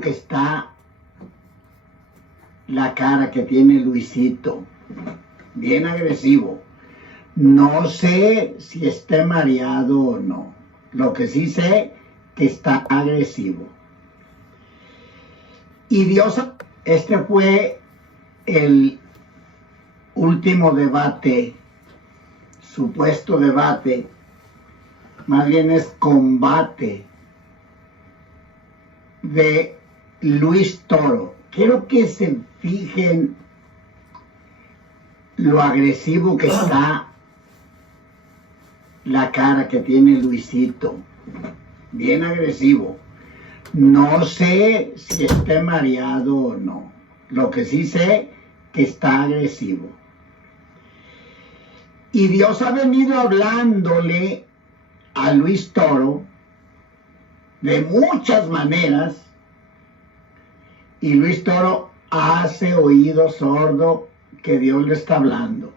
que está la cara que tiene Luisito, bien agresivo. No sé si esté mareado o no. Lo que sí sé que está agresivo. Y Dios, este fue el último debate, supuesto debate, más bien es combate de Luis Toro. Quiero que se fijen lo agresivo que está la cara que tiene Luisito, bien agresivo. No sé si esté mareado o no. Lo que sí sé que está agresivo. Y Dios ha venido hablándole a Luis Toro de muchas maneras, y Luis Toro hace oído sordo que Dios le está hablando.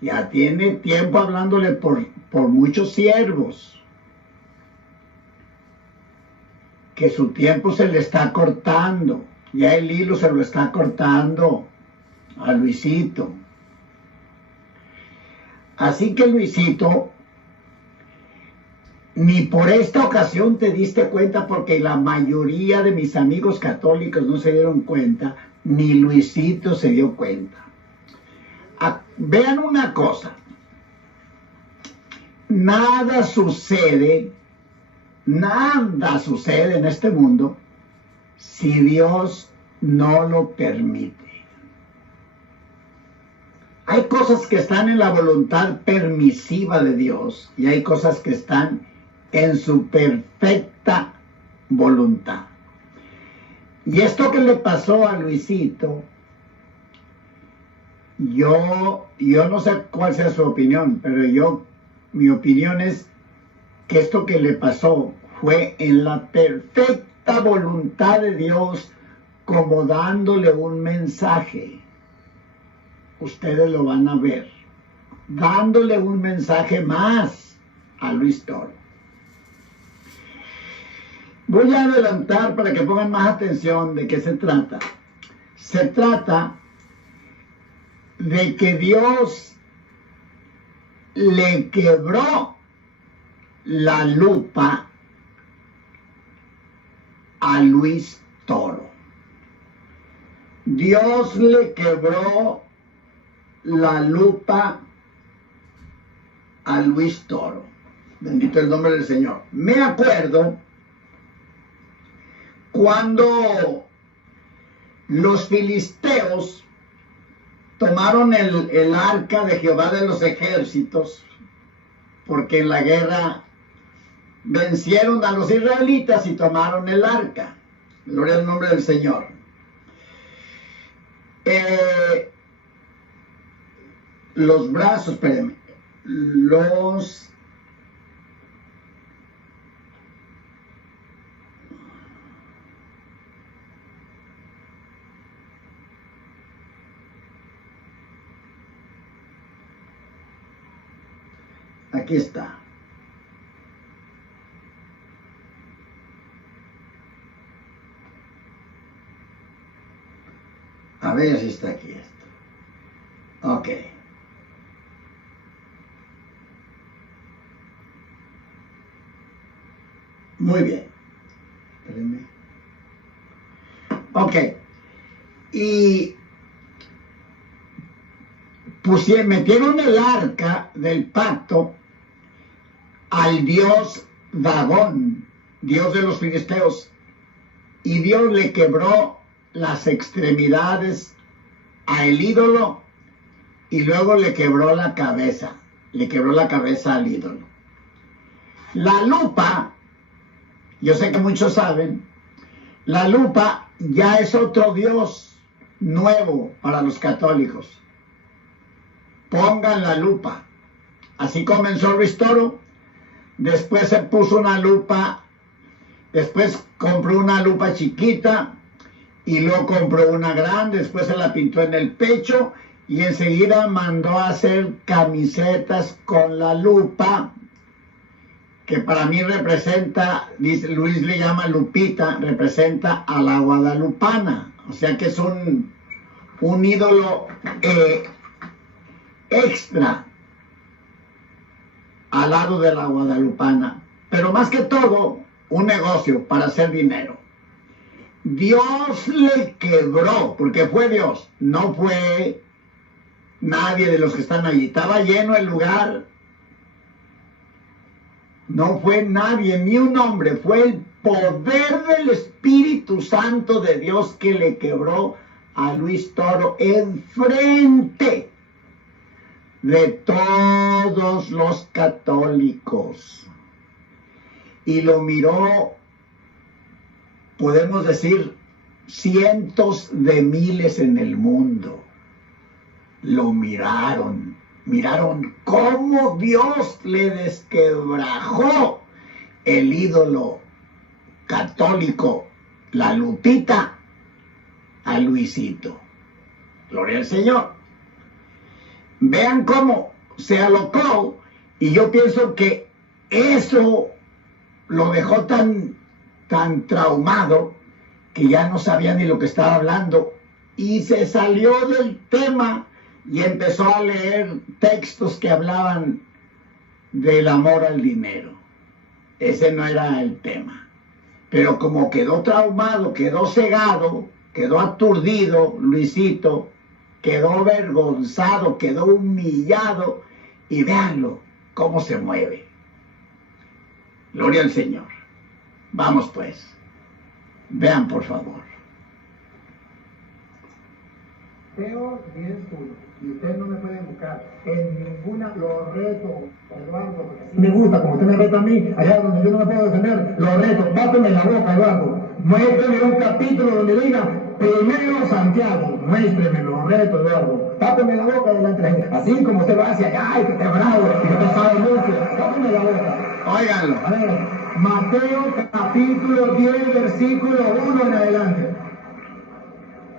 Ya tiene tiempo hablándole por muchos siervos, que su tiempo se le está cortando. Ya el hilo se lo está cortando a Luisito. Así que Luisito, ni por esta ocasión te diste cuenta, porque la mayoría de mis amigos católicos no se dieron cuenta, ni Luisito se dio cuenta. Vean una cosa, nada sucede en este mundo si Dios no lo permite. Hay cosas que están en la voluntad permisiva de Dios y hay cosas que están en su perfecta voluntad. Y esto que le pasó a Luisito, yo no sé cuál sea su opinión, pero mi opinión es que esto que le pasó fue en la perfecta voluntad de Dios, como dándole un mensaje. Ustedes lo van a ver, dándole un mensaje más a Luis Toro. Voy a adelantar para que pongan más atención de qué se trata. Se trata de que Dios le quebró la lupa a Luis Toro. Dios le quebró la lupa a Luis Toro. Bendito el nombre del Señor. Me acuerdo cuando los filisteos tomaron el arca de Jehová de los ejércitos, porque en la guerra vencieron a los israelitas y tomaron el arca. Gloria al nombre del Señor. Los brazos, espérenme, aquí está. A ver si está aquí esto. Ok. Muy bien. Espérenme. Ok. Y metieron el arca del pacto al dios Dagón, dios de los filisteos, y Dios le quebró las extremidades al ídolo y luego le quebró la cabeza al ídolo. La lupa, yo sé que muchos saben, la lupa ya es otro dios nuevo para los católicos. Pongan la lupa. Así comenzó Luis Toro, después se puso una lupa, después compró una lupa chiquita y luego compró una grande, después se la pintó en el pecho y enseguida mandó a hacer camisetas con la lupa que para mí representa, dice Luis, le llama Lupita, representa a la guadalupana, o sea que es un ídolo extra al lado de la guadalupana, pero más que todo un negocio para hacer dinero. Dios le quebró, porque fue Dios, no fue nadie de los que están allí. Estaba lleno el lugar, no fue nadie, ni un hombre, fue el poder del Espíritu Santo de Dios que le quebró a Luis Toro enfrente de todos los católicos. Y lo miró, podemos decir, cientos de miles en el mundo. Lo miraron cómo Dios le desquebrajó el ídolo católico, la Lupita, a Luisito. Gloria al Señor. Vean cómo se alocó, y yo pienso que eso lo dejó tan traumado que ya no sabía ni lo que estaba hablando, y se salió del tema y empezó a leer textos que hablaban del amor al dinero. Ese no era el tema. Pero como quedó traumado, quedó cegado, quedó aturdido, Luisito, quedó avergonzado, quedó humillado, y véanlo cómo se mueve. Gloria al Señor. Vamos pues, vean por favor. Mateo 10:1. Y ustedes no me pueden buscar en ninguna, lo reto, Eduardo, porque así me gusta, como usted me reta a mí, allá donde yo no me puedo defender, lo reto, tápeme la boca, Eduardo. Muéstreme un capítulo donde diga, primero Santiago, muéstreme, lo reto, Eduardo. Tápeme la boca delante de la gente, así como usted va hacia allá, y que esté bravo, y que usted sabe mucho, tápeme la boca. Óiganlo. A ver, Mateo capítulo 10, versículo 1 en adelante.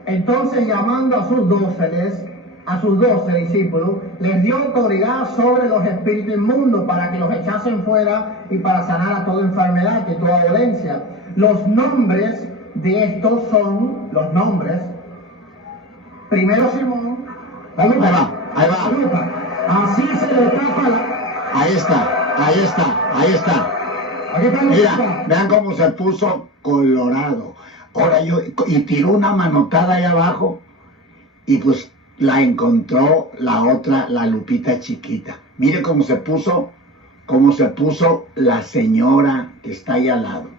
Entonces, llamando a sus 12 discípulos, les dio autoridad sobre los espíritus inmundos para que los echasen fuera y para sanar a toda enfermedad y toda dolencia. Los nombres de estos son los nombres. Primero Simón. Ahí va. Así se le tapa la... Ahí está. Aquí está Mira, vean cómo se puso colorado. Ahora y tiró una manotada ahí abajo, y pues la encontró la otra, la Lupita chiquita. Mire cómo se puso la señora que está ahí al lado.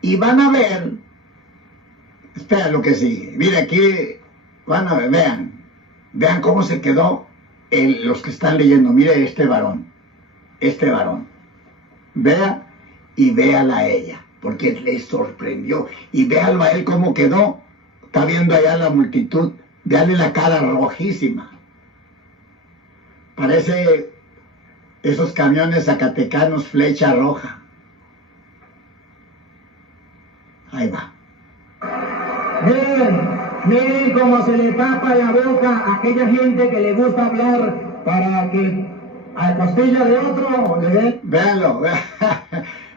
Y van a ver, espera lo que sigue. Mire aquí, van a ver, vean cómo se quedó los que están leyendo. Mire este varón. Vea y véala a ella, porque le sorprendió. Y véalo a él cómo quedó. Está viendo allá la multitud. Véale la cara rojísima. Parece esos camiones zacatecanos Flecha Roja. Ahí va. Miren cómo se le tapa la boca a aquella gente que le gusta hablar para que a costilla de otro le den.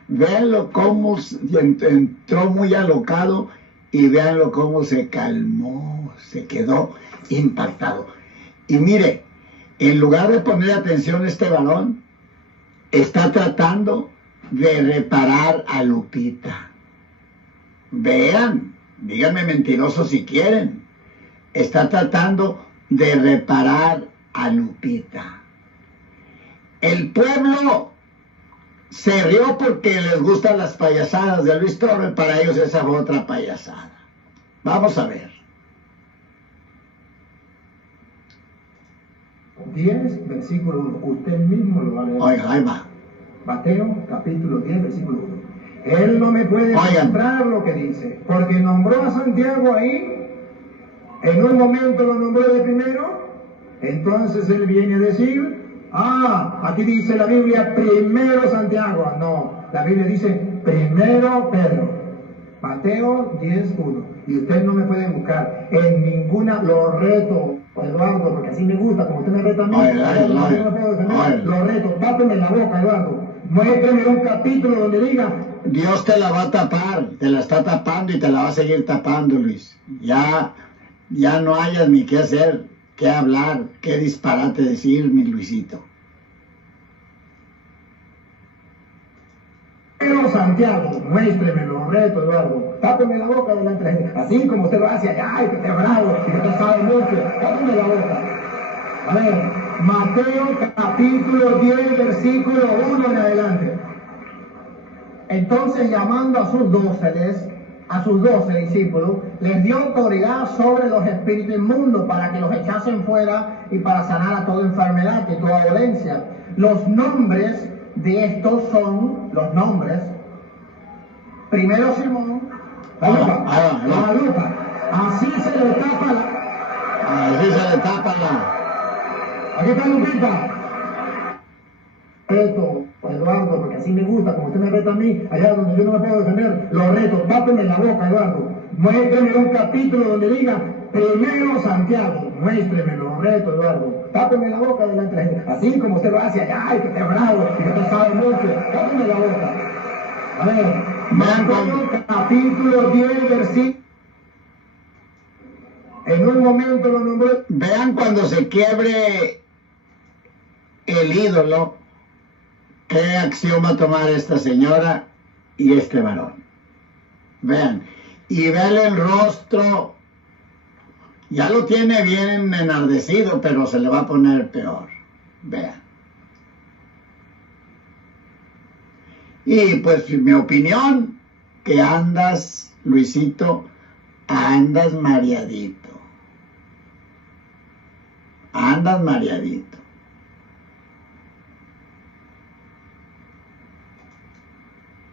Véanlo cómo entró muy alocado, y véanlo cómo se calmó, se quedó impactado. Y mire, en lugar de poner atención a este varón, está tratando de reparar a Lupita. Vean, díganme mentirosos si quieren. Está tratando de reparar a Lupita. El pueblo se rió porque les gustan las payasadas de Luis Toro, y para ellos esa fue otra payasada. Vamos a ver. 10, versículo 1. Usted mismo lo va a leer. Oiga, ahí va. Mateo, capítulo 10, versículo 1. Él no me puede comprar lo que dice, porque nombró a Santiago ahí, en un momento lo nombró de primero, entonces él viene a decir, aquí dice la Biblia, primero Santiago. No, la Biblia dice, primero Pedro. Mateo 10:1. Y ustedes no me pueden buscar en ninguna, lo reto, Eduardo, porque así me gusta, como usted me reta a mí, lo reto, tápeme la boca, Eduardo. muéstrame un capítulo donde diga. Dios te la va a tapar, te la está tapando y te la va a seguir tapando, Luis. Ya no hayas ni qué hacer, qué hablar, qué disparate decir, mi Luisito. Pero Santiago, muéstremelo, reto, Eduardo. Tápeme la boca delante de la gente. Así como usted lo hace allá, y que esté bravo, y que usted sabe mucho. Tápeme la boca. A ver, Mateo capítulo 10, versículo 1 en adelante. Entonces, llamando a sus 12 discípulos, les dio autoridad sobre los espíritus inmundos para que los echasen fuera y para sanar a toda enfermedad y toda dolencia. Los nombres de estos son los nombres. Primero Simón, la lupa. Así se le tapa la. Aquí está Lupita. Reto, Eduardo, porque así me gusta, como usted me reta a mí, allá donde yo no me puedo defender, lo reto, tápeme la boca, Eduardo. Muéstreme un capítulo donde diga, primero Santiago, muéstremelo, lo reto, Eduardo. Tápeme la boca delante de la gente, así como usted lo hace allá, y que esté bravo, y que usted sabe mucho, tápeme la boca. A ver, Mateo capítulo 10, versículo. En un momento lo nombré. Vean cuando se quiebre el ídolo, qué acción va a tomar esta señora y este varón. Vean, y vean el rostro, ya lo tiene bien enardecido, pero se le va a poner peor. Vean. Y pues mi opinión, que andas, Luisito, andas mareadito. Andas mareadito.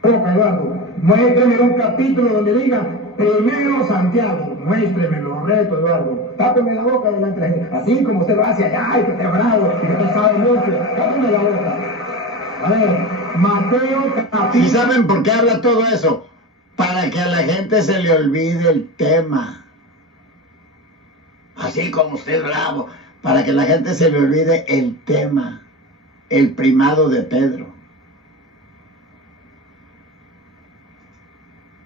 Eduardo, muéstreme un capítulo donde diga, primero Santiago, muéstremelo, reto, Eduardo. Tápeme la boca delante de la gente, así como usted lo hace allá, y que esté bravo, y que usted sabe mucho, tápeme la boca. A ver, Mateo capítulo. ¿Sí saben por qué habla todo eso? Para que a la gente se le olvide el tema. Así como usted bravo, para que la gente se le olvide el tema, el primado de Pedro.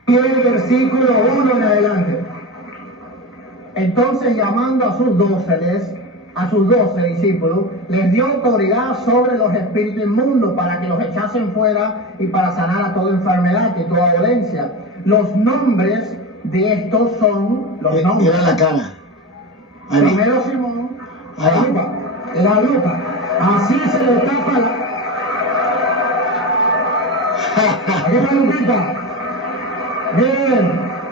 Y el versículo 1 en adelante. Entonces, llamando a sus 12 discípulos, les dio autoridad sobre los espíritus inmundos para que los echasen fuera y para sanar a toda enfermedad y toda dolencia. Los nombres de estos son los nombres. Mira la cara. Primero Simón, la lupa. Así se le tapa la. Aquí está Lupita.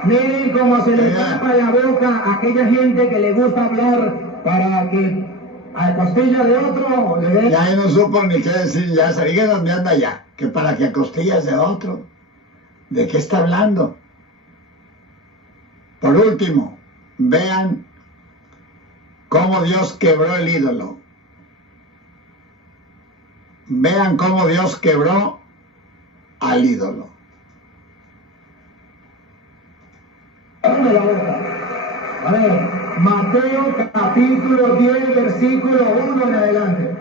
Miren cómo se le tapa la boca a aquella gente que le gusta hablar para que a costilla de otro le den. Ya no supo ni qué decir, ya sabía dónde anda ya, que para que a costillas de otro. ¿De qué está hablando? Por último, vean cómo Dios quebró el ídolo. Vean cómo Dios quebró al ídolo. A ver, Mateo capítulo 10, versículo 1 en adelante.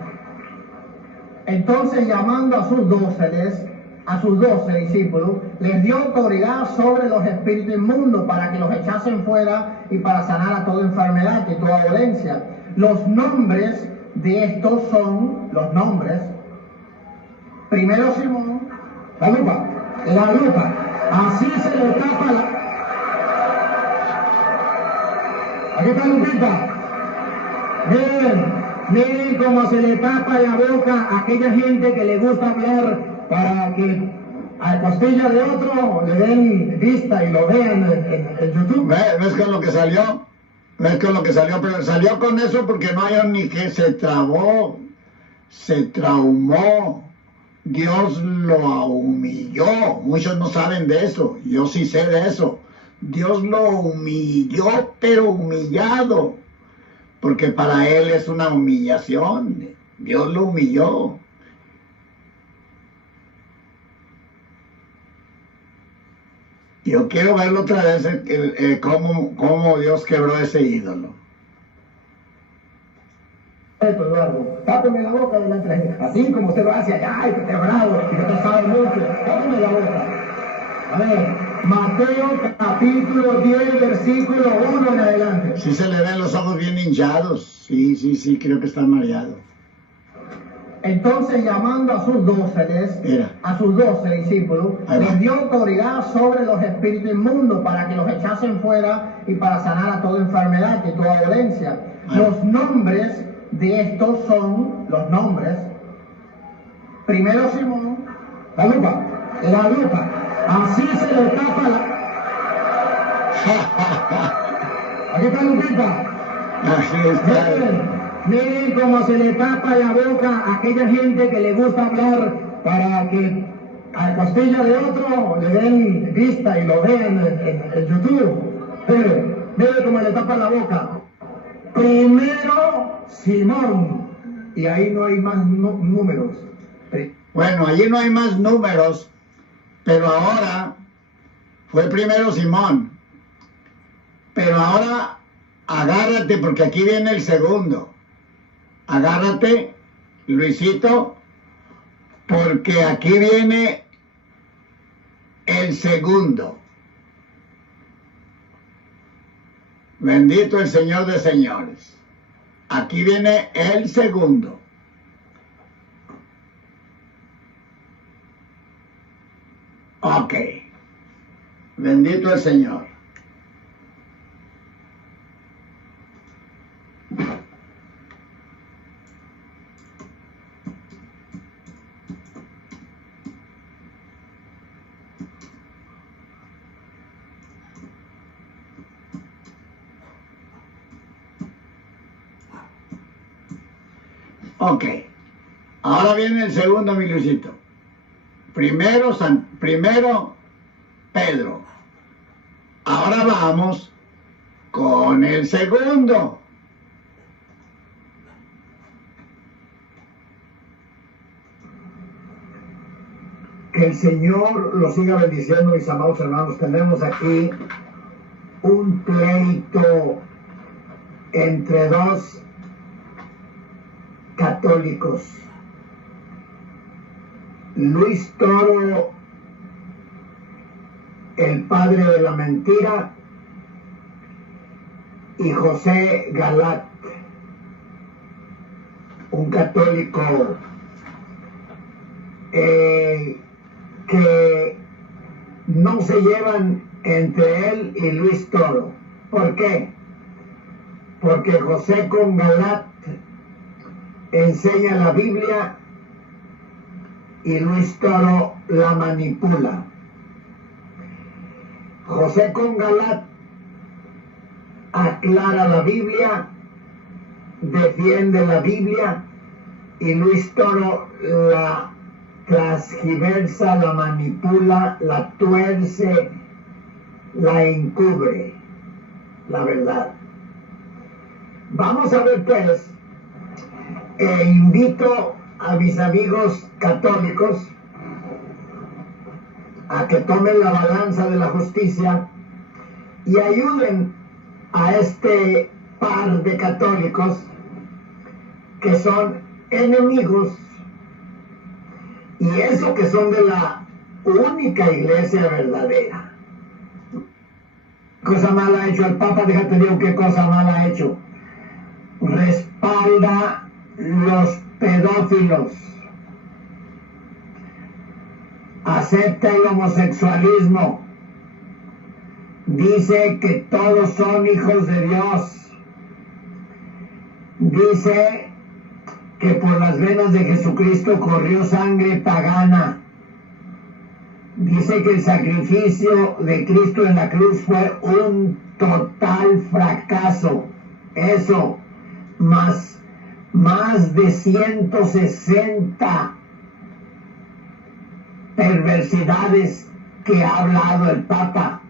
Entonces, llamando a sus 12 discípulos, les dio autoridad sobre los espíritus inmundos para que los echasen fuera y para sanar a toda enfermedad y toda dolencia. Los nombres de estos son los nombres. Primero Simón, la lupa. Así se le tapa la. Aquí está Lupita. Miren cómo se le tapa la boca a aquella gente que le gusta hablar para que a costilla de otro le den vista y lo vean en YouTube. ¿Ves con lo que salió? ¿Ves con lo que salió? Pero salió con eso porque no hay ni que se trabó, se traumó. Dios lo humilló. Muchos no saben de eso. Yo sí sé de eso. Dios lo humilló, pero humillado, porque para él es una humillación. Dios lo humilló. Yo quiero verlo otra vez, cómo Dios quebró ese ídolo. Eduardo, tápeme la boca delante de la gente, así como usted lo hace allá, y que esté bravo, y que te sabe mucho, tápeme la boca. A ver, Mateo capítulo 10, versículo 1 en adelante. Sí se le ven los ojos bien hinchados, sí, creo que están mareados. Entonces, llamando a sus 12, a sus 12 discípulos, les dio autoridad sobre los espíritus inmundos para que los echasen fuera y para sanar a toda enfermedad y toda dolencia. Los nombres de estos son los nombres. Primero Simón, la lupa. Así se le tapa la... Aquí está Lupita. Así está. Miren cómo se le tapa la boca a aquella gente que le gusta hablar para que a la costilla de otro le den vista y lo vean en YouTube. Miren cómo le tapa la boca. Primero Simón. Y ahí no hay más números. Bueno, allí no hay más números, pero ahora fue primero Simón. Pero ahora agárrate porque aquí viene el segundo. Agárrate, Luisito, porque aquí viene el segundo. Bendito el Señor de señores. Aquí viene el segundo. Ok. Bendito el Señor. Ok, ahora viene el segundo, mi Luisito. Primero Pedro. Ahora vamos con el segundo. Que el Señor los siga bendiciendo, mis amados hermanos. Tenemos aquí un pleito entre dos católicos. Luis Toro, el padre de la mentira, y José Galat, un católico que no se llevan entre él y Luis Toro. ¿Por qué? Porque José con Galat enseña la Biblia y Luis Toro la manipula. José con Galat aclara la Biblia, defiende la Biblia, y Luis Toro la transgiversa, la manipula, la tuerce, la encubre, la verdad. Vamos a ver pues. Invito a mis amigos católicos a que tomen la balanza de la justicia y ayuden a este par de católicos que son enemigos, y eso que son de la única iglesia verdadera. Cosa mala ha hecho el Papa, déjate digo qué cosa mala ha hecho. Respalda los pedófilos, acepta el homosexualismo, dice que todos son hijos de Dios, dice que por las venas de Jesucristo corrió sangre pagana, dice que el sacrificio de Cristo en la cruz fue un total fracaso. Eso, más de 160 perversidades que ha hablado el Papa.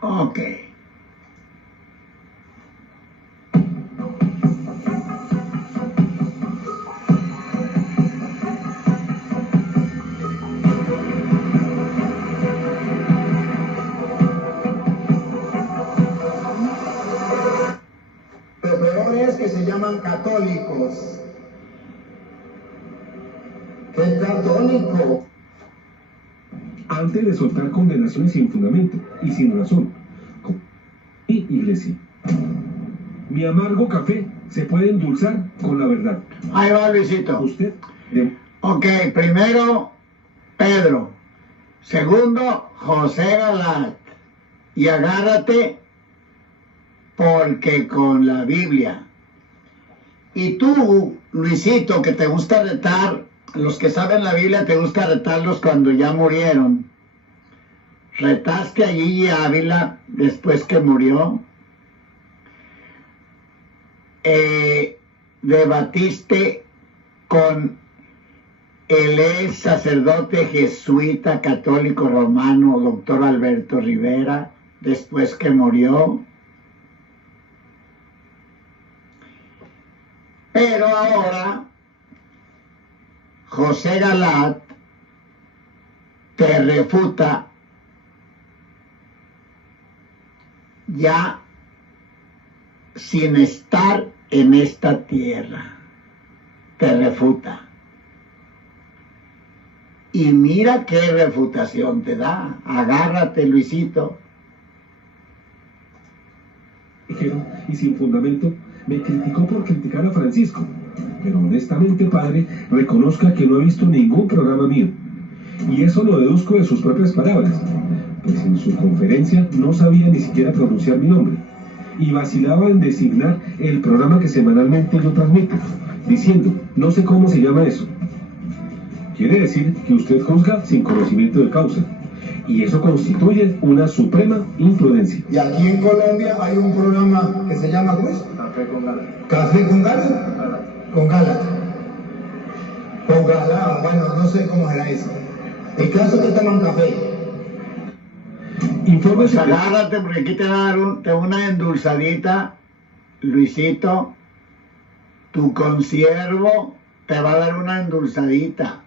Ok. llaman católicos. ¿Qué es católico? Antes de soltar condenaciones sin fundamento y sin razón. Y iglesia. Mi amargo café se puede endulzar con la verdad. Ahí va, Luisito. Usted. Ok, primero Pedro. Segundo, José Galat. Y agárrate porque con la Biblia. Y tú, Luisito, que te gusta retar, los que saben la Biblia te gusta retarlos cuando ya murieron. Retaste a Gigi Ávila después que murió. Debatiste con el ex sacerdote jesuita católico romano, doctor Alberto Rivera, después que murió. Pero ahora José Galat te refuta ya sin estar en esta tierra. Te refuta. Y mira qué refutación te da. Agárrate, Luisito. Y sin fundamento me criticó por criticar a Francisco. Pero honestamente, padre, reconozca que no he visto ningún programa mío. Y eso lo deduzco de sus propias palabras. Pues en su conferencia no sabía ni siquiera pronunciar mi nombre. Y vacilaba en designar el programa que semanalmente yo transmito, diciendo, no sé cómo se llama eso. Quiere decir que usted juzga sin conocimiento de causa. Y eso constituye una suprema imprudencia. Y aquí en Colombia hay un programa que se llama, ¿cómo es? Café con Gala. ¿Café con Gala? Con Gala. Con Gala, bueno, no sé cómo será eso. El caso es que toman café. Pues agárrate porque aquí te va a dar una endulzadita, Luisito. Tu consiervo te va a dar una endulzadita.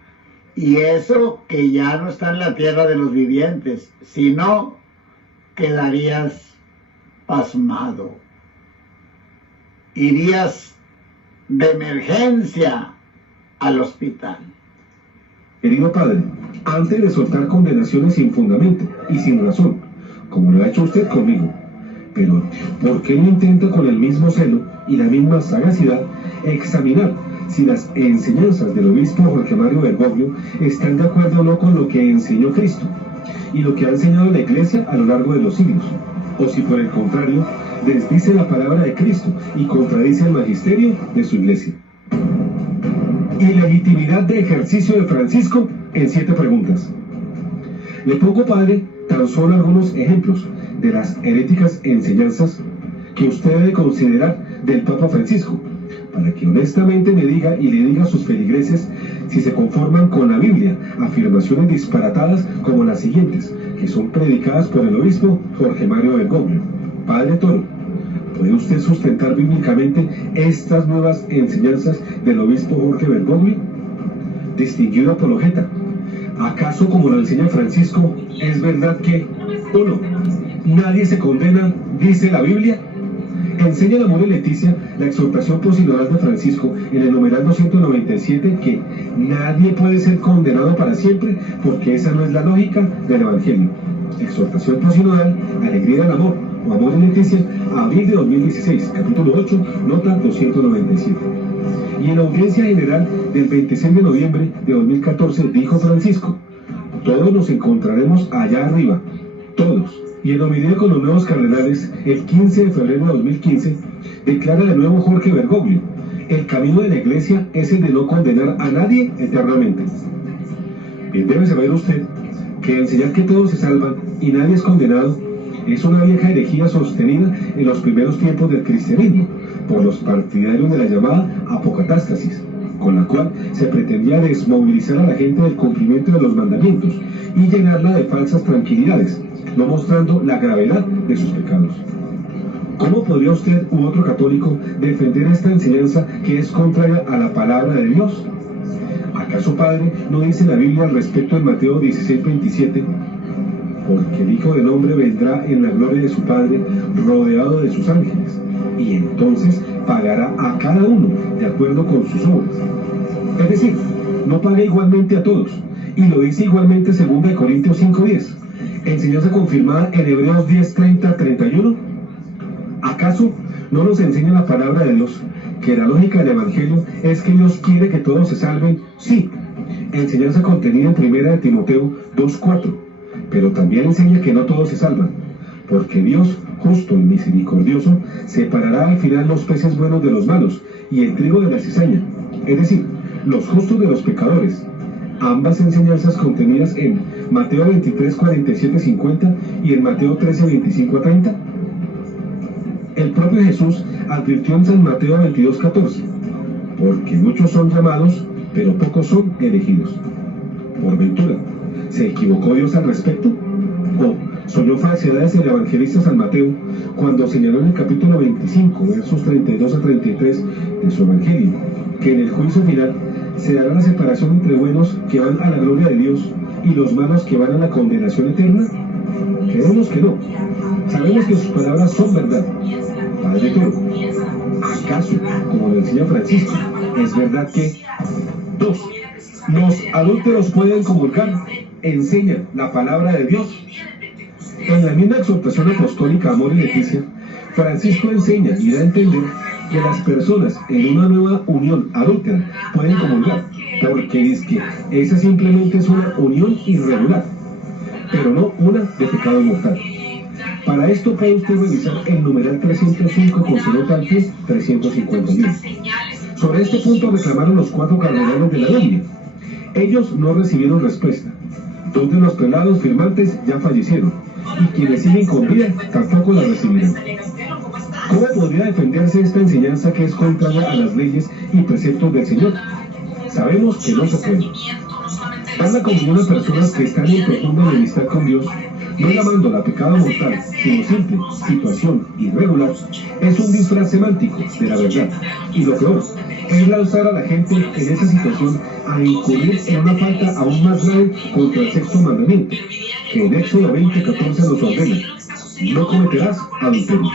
Y eso que ya no está en la tierra de los vivientes, si no, quedarías pasmado. Irías de emergencia al hospital. Querido padre, antes de soltar condenaciones sin fundamento y sin razón, como lo ha hecho usted conmigo, pero ¿por qué no intenta con el mismo celo y la misma sagacidad examinar si las enseñanzas del obispo Jorge Mario Bergoglio están de acuerdo o no con lo que enseñó Cristo y lo que ha enseñado la Iglesia a lo largo de los siglos? O si por el contrario, desdice la palabra de Cristo y contradice el magisterio de su Iglesia. Ilegitimidad de ejercicio de Francisco en 7 preguntas. Le pongo, padre, tan solo algunos ejemplos de las heréticas enseñanzas que usted debe considerar del Papa Francisco, para que honestamente me diga y le diga a sus feligreses si se conforman con la Biblia, afirmaciones disparatadas como las siguientes, que son predicadas por el obispo Jorge Mario Bergoglio. Padre Toro, ¿puede usted sustentar bíblicamente estas nuevas enseñanzas del obispo Jorge Bergoglio? Distinguido apologeta, ¿acaso como lo enseña Francisco, es verdad que 1. Nadie se condena, dice la Biblia? Enseña la Mora Leticia la exhortación posinodal de Francisco en el numeral 297 que nadie puede ser condenado para siempre porque esa no es la lógica del Evangelio. Exhortación posinodal, Alegría del Amor o Amor y Leticia, abril de 2016, capítulo 8, nota 297. Y en la audiencia general del 26 de noviembre de 2014 dijo Francisco, todos nos encontraremos allá arriba, todos. Y en homilía con los nuevos cardenales, el 15 de febrero de 2015, declara de nuevo Jorge Bergoglio, el camino de la Iglesia es el de no condenar a nadie eternamente. Bien, debe saber usted que enseñar que todos se salvan y nadie es condenado es una vieja herejía sostenida en los primeros tiempos del cristianismo por los partidarios de la llamada apocatástasis, con la cual se pretendía desmovilizar a la gente del cumplimiento de los mandamientos y llenarla de falsas tranquilidades, no mostrando la gravedad de sus pecados. ¿Cómo podría usted u otro católico defender esta enseñanza que es contraria a la palabra de Dios? ¿Acaso, padre, no dice la Biblia al respecto en Mateo 16:27? Porque el Hijo del Hombre vendrá en la gloria de su Padre, rodeado de sus ángeles, y entonces pagará a cada uno de acuerdo con sus obras. Es decir, no paga igualmente a todos, y lo dice igualmente 2 Corintios 5:10, enseñanza confirmada en Hebreos 10:30-31. ¿Acaso no nos enseña la palabra de Dios que la lógica del Evangelio es que Dios quiere que todos se salven? Sí, enseñanza contenida en 1 Timoteo 2:4, pero también enseña que no todos se salvan, porque Dios, justo y misericordioso, separará al final los peces buenos de los malos y el trigo de la cizaña, es decir, los justos de los pecadores. Ambas enseñanzas contenidas en Mateo 23:47-50 y en Mateo 13:25-30. El propio Jesús advirtió en San Mateo 22:14, porque muchos son llamados, pero pocos son elegidos. Por ventura, ¿se equivocó Dios al respecto? ¿O soñó falsedades el evangelista San Mateo cuando señaló en el capítulo 25, versos 32-33 de su evangelio, que en el juicio final se dará la separación entre buenos que van a la gloria de Dios y los malos que van a la condenación eterna? Creemos que no. Sabemos que sus palabras son verdad. Padre Toro, ¿acaso, como lo enseña Francisco, es verdad que 2. Los adúlteros pueden comulgar? Enseña la palabra de Dios. En la misma exhortación apostólica Amor y Leticia, Francisco enseña y da a entender que las personas en una nueva unión adúltera pueden comulgar, porque dice que esa simplemente es una unión irregular, pero no una de pecado mortal. Para esto puede usted revisar el numeral 305 con su nota al pie 351. Sobre este punto reclamaron los 4 cardenales de la Dumbia. Ellos no recibieron respuesta. 2 de los prelados firmantes ya fallecieron, y quienes siguen con vida tampoco la recibirán. ¿Cómo podría defenderse esta enseñanza que es contraria a las leyes y preceptos del Señor? Sabemos que no se puede. Dar la comunión a personas que están en profunda enemistad con Dios, no llamándola pecado mortal, sino simple situación irregular, es un disfraz semántico de la verdad. Y lo peor es lanzar a la gente en esa situación a incurrir en una falta aún más grave contra el 6.º mandamiento, que en Éxodo 20:14 nos ordena: no cometerás adulterio.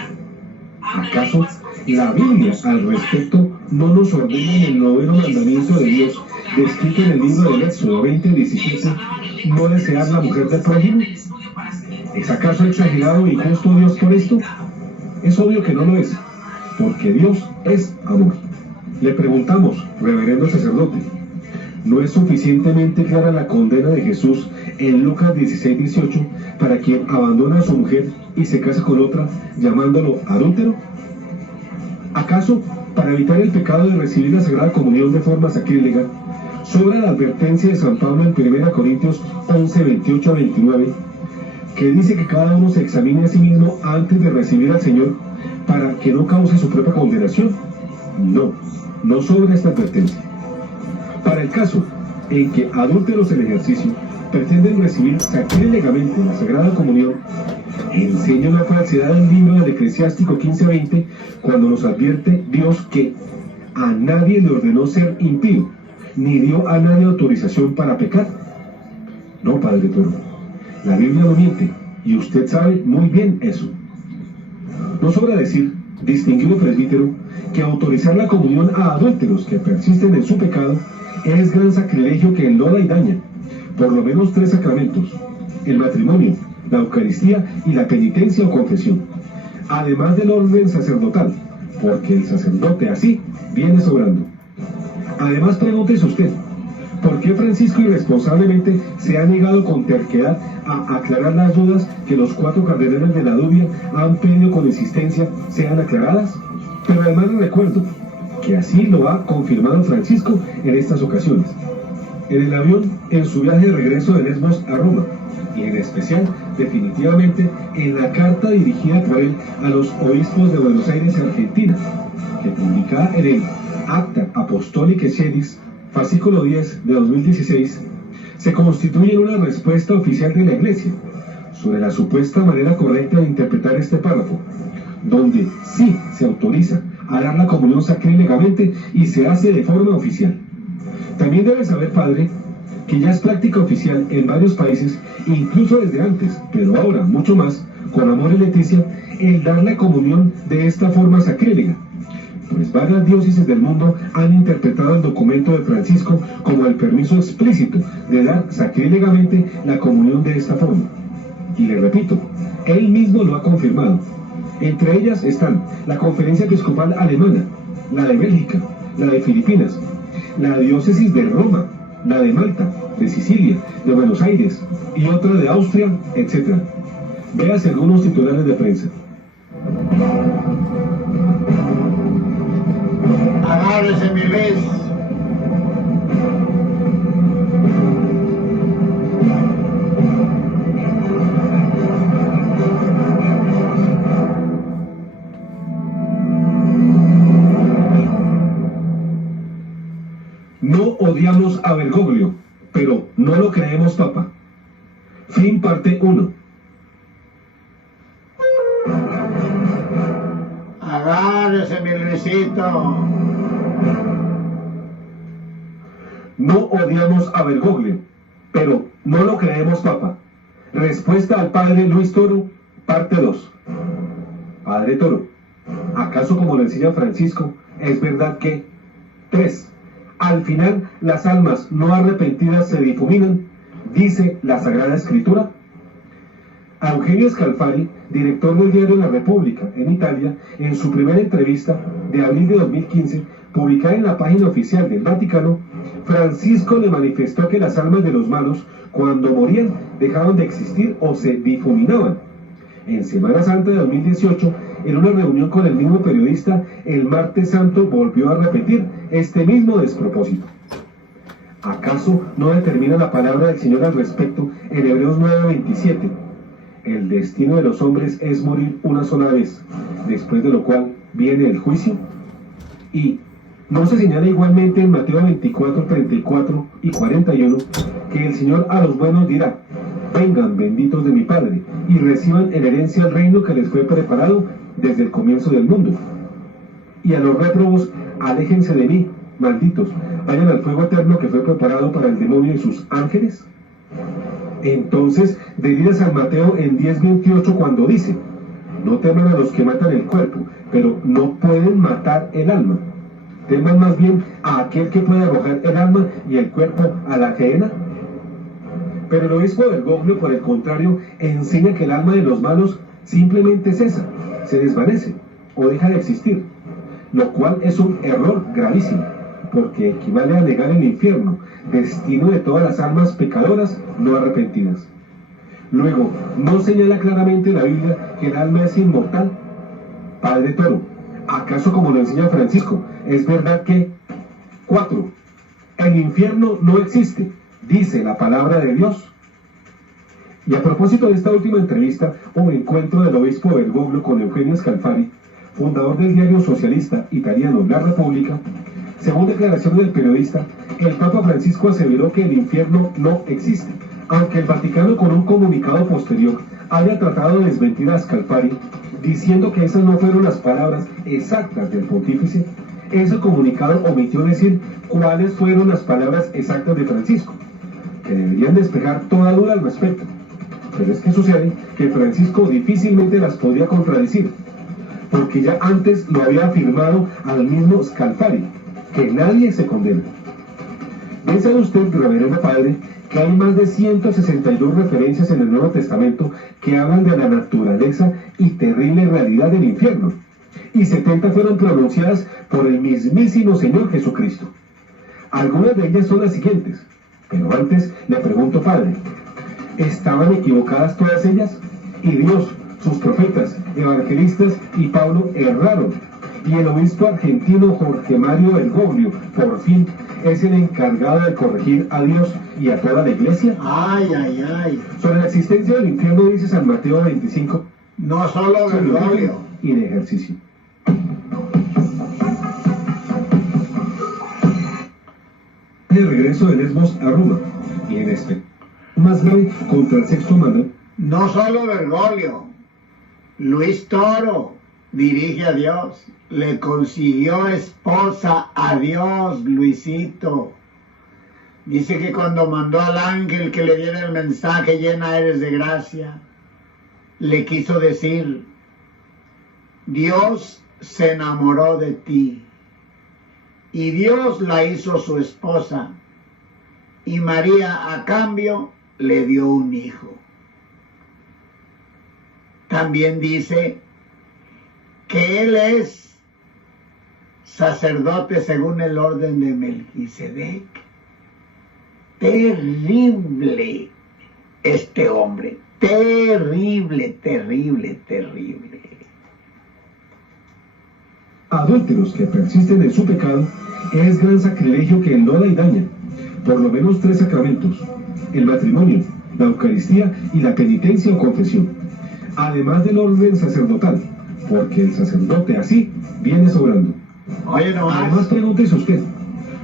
¿Acaso la Biblia al respecto no nos ordena en el 9.º mandamiento de Dios, descrito en el libro del Éxodo 20:17, no desear la mujer del prójimo? ¿Es acaso exagerado e injusto Dios por esto? Es obvio que no lo es, porque Dios es amor. Le preguntamos, reverendo sacerdote, ¿no es suficientemente clara la condena de Jesús en Lucas 16:18 para quien abandona a su mujer y se casa con otra, llamándolo adúltero? ¿Acaso, para evitar el pecado de recibir la Sagrada Comunión de forma sacrílega, sobra la advertencia de San Pablo en 1 Corintios 11:28-29, que dice que cada uno se examine a sí mismo antes de recibir al Señor para que no cause su propia condenación? No sobra esta advertencia. Para el caso en que adúlteros en ejercicio pretenden recibir sacrílegamente la Sagrada Comunión, enseña una falsedad del libro del Eclesiástico 15:20, cuando nos advierte Dios que a nadie le ordenó ser impío, ni dio a nadie autorización para pecar. No, Padre Toro, la Biblia no miente, y usted sabe muy bien eso. No sobra decir, distinguido presbítero, que autorizar la comunión a adúlteros que persisten en su pecado es gran sacrilegio que enloda y daña por lo menos 3 sacramentos: el matrimonio, la Eucaristía y la penitencia o confesión, además del orden sacerdotal, porque el sacerdote así viene sobrando. Además, pregúntese usted, ¿por qué Francisco irresponsablemente se ha negado con terquedad a aclarar las dudas que los 4 cardenales de la Dumbia han pedido con insistencia sean aclaradas? Pero además le recuerdo que así lo ha confirmado Francisco en estas ocasiones: en el avión, en su viaje de regreso de Lesbos a Roma, y en especial, definitivamente, en la carta dirigida por él a los obispos de Buenos Aires y Argentina, que publicada en el Acta Apostolicae Sedis, fascículo 10 de 2016, se constituye en una respuesta oficial de la Iglesia sobre la supuesta manera correcta de interpretar este párrafo, donde sí se autoriza a dar la comunión sacrílegamente y se hace de forma oficial. También debe saber, padre, que ya es práctica oficial en varios países, incluso desde antes, pero ahora mucho más, con Amor y Leticia, el darle comunión de esta forma sacrílega, pues varias diócesis del mundo han interpretado el documento de Francisco como el permiso explícito de dar sacrílegamente la comunión de esta forma. Y le repito, él mismo lo ha confirmado. Entre ellas están la Conferencia Episcopal Alemana, la de Bélgica, la de Filipinas, la diócesis de Roma, la de Malta, de Sicilia, de Buenos Aires y otra de Austria, etc. Véase algunos titulares de prensa. Agárrese, mi Luis. No odiamos a Bergoglio, pero no lo creemos papa. Fin parte 1. Agárrese, mi Luisito. No odiamos a Bergoglio, pero no lo creemos papa. Respuesta al padre Luis Toro, parte 2. Padre Toro, ¿acaso como lo enseña Francisco, es verdad que 3. Al final las almas no arrepentidas se difuminan, dice la Sagrada Escritura? A Eugenio Scalfari, director del diario La República en Italia, en su primera entrevista de abril de 2015, publicada en la página oficial del Vaticano, Francisco le manifestó que las almas de los malos, cuando morían, dejaban de existir o se difuminaban. En Semana Santa de 2018, en una reunión con el mismo periodista, el martes santo volvió a repetir este mismo despropósito. ¿Acaso no determina la palabra del Señor al respecto en Hebreos 9:27? El destino de los hombres es morir una sola vez, después de lo cual viene el juicio. Y ¿no se señala igualmente en Mateo 24, 34 y 41 que el Señor a los buenos dirá: vengan benditos de mi Padre, y reciban en herencia el reino que les fue preparado desde el comienzo del mundo? Y a los réprobos: aléjense de mí, malditos, vayan al fuego eterno que fue preparado para el demonio y sus ángeles. Entonces delira San Mateo en 10:28 cuando dice: no teman a los que matan el cuerpo, pero no pueden matar el alma. Teman más bien a aquel que puede arrojar el alma y el cuerpo a la gehenna. Pero el obispo Bergoglio, por el contrario, enseña que el alma de los malos simplemente cesa, se desvanece o deja de existir, lo cual es un error gravísimo, porque equivale a negar el infierno, destino de todas las almas pecadoras no arrepentidas. Luego, ¿no señala claramente la Biblia que el alma es inmortal? Padre Toro, ¿acaso como lo enseña Francisco, es verdad que 4. El infierno no existe, dice la palabra de Dios? Y a propósito de esta última entrevista o encuentro del obispo Bergoglio con Eugenio Scalfari, fundador del diario socialista italiano La República, según declaraciones del periodista, el Papa Francisco aseveró que el infierno no existe, aunque el Vaticano, con un comunicado posterior, haya tratado de desmentir a Scalfari, diciendo que esas no fueron las palabras exactas del pontífice. Ese comunicado omitió decir cuáles fueron las palabras exactas de Francisco, que deberían despejar toda duda al respecto. Pero es que sucede que Francisco difícilmente las podría contradecir, porque ya antes lo había afirmado al mismo Scalfari, que nadie se condena. Bien sabe usted, reverendo padre, que hay más de 162 referencias en el Nuevo Testamento que hablan de la naturaleza y terrible realidad del infierno, y 70 fueron pronunciadas por el mismísimo Señor Jesucristo. Algunas de ellas son las siguientes, pero antes le pregunto, padre, ¿estaban equivocadas todas ellas? Y Dios, sus profetas, evangelistas y Pablo erraron, y el obispo argentino Jorge Mario Bergoglio, por fin, es el encargado de corregir a Dios y a toda la iglesia. Ay, ay, ay. Sobre la existencia del infierno dice San Mateo 25. No solo Bergoglio. Y de ejercicio. El regreso de Lesbos a Roma, y en este más grave contra el sexto mandamiento. No solo Bergoglio. Luis Toro dirige a Dios. Le consiguió esposa a Dios, Luisito. Dice que cuando mandó al ángel que le diera el mensaje, llena eres de gracia, le quiso decir, Dios se enamoró de ti y Dios la hizo su esposa y María a cambio le dio un hijo. También dice que él es sacerdote según el orden de Melquisedec. Terrible este hombre, terrible, terrible, terrible. Adúlteros que persisten en su pecado, es gran sacrilegio que enloda y daña por lo menos 3 sacramentos: el matrimonio, la Eucaristía y la penitencia o confesión, además del orden sacerdotal, porque el sacerdote así viene sobrando. Oye, no más. Además, pregúntese usted,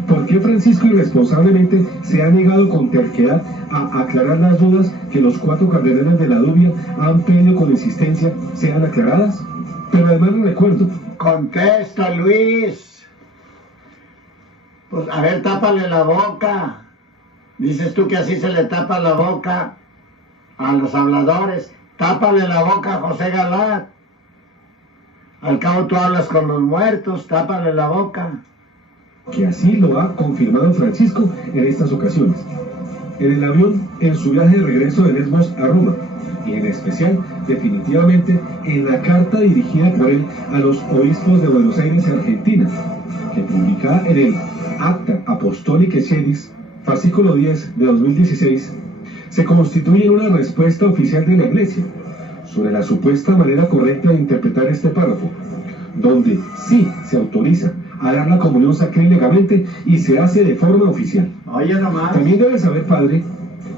¿por qué Francisco irresponsablemente se ha negado con terquedad a aclarar las dudas que los 4 cardenales de la Dubia han pedido con insistencia sean aclaradas? Pero además le recuerdo. Contesta, Luis. Pues a ver, tápale la boca. Dices tú que así se le tapa la boca a los habladores. Tápale la boca a José Galat. Al cabo tú hablas con los muertos, tápale la boca. Que así lo ha confirmado Francisco en estas ocasiones. En el avión, en su viaje de regreso de Lesbos a Roma, y en especial, definitivamente, en la carta dirigida por él a los obispos de Buenos Aires y Argentina, que publicada en el Acta Apostolicae Sedis, fascículo 10 de 2016, se constituye en una respuesta oficial de la Iglesia sobre la supuesta manera correcta de interpretar este párrafo, donde sí se autoriza a dar la comunión sacrílegamente y se hace de forma oficial. Oye, nomás. También debe saber, padre,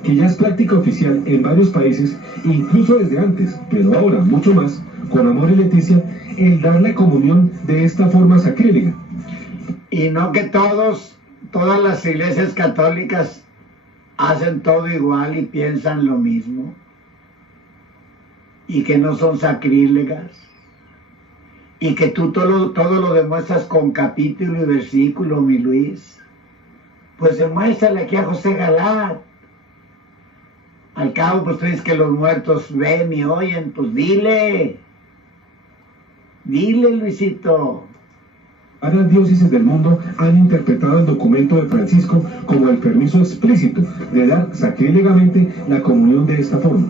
que ya es práctica oficial en varios países, incluso desde antes, pero ahora mucho más, con Amor y Leticia, el dar la comunión de esta forma sacrílega. Y no que todas las iglesias católicas hacen todo igual y piensan lo mismo, y que no son sacrílegas, y que tú todo lo demuestras con capítulo y versículo, mi Luis. Pues demuéstrale aquí a José Galat. Al cabo, pues tú dices que los muertos ven y oyen, pues dile, Luisito. Varias diócesis del mundo han interpretado el documento de Francisco como el permiso explícito de dar sacrílegamente la comunión de esta forma.